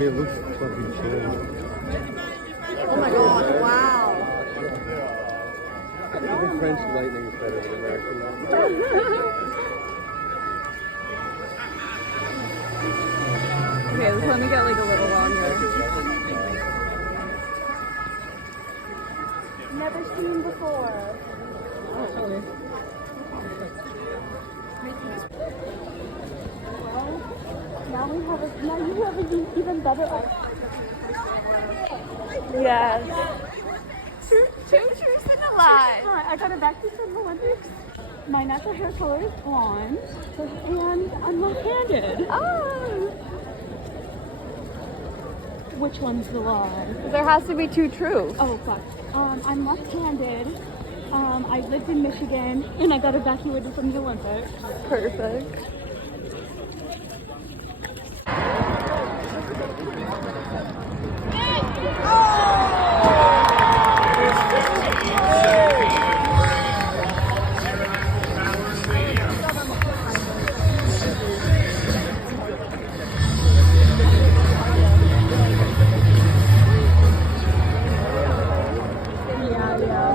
mean, it looks fucking chill. Oh my god, wow. I think French lightning is better than American lightning. Okay, let's let me get like a little longer. Never seen before. Oh, really? Well, now you have an even better eye. Yes. Two truths and a lie. I got a vacuum from the Olympics. My natural hair color is blonde, and I'm left-handed. Oh. Which one's the lie? There has to be two truths. Oh fuck. I'm left-handed. I lived in Michigan, and I got evacuated from the Olympics. Perfect. Yeah.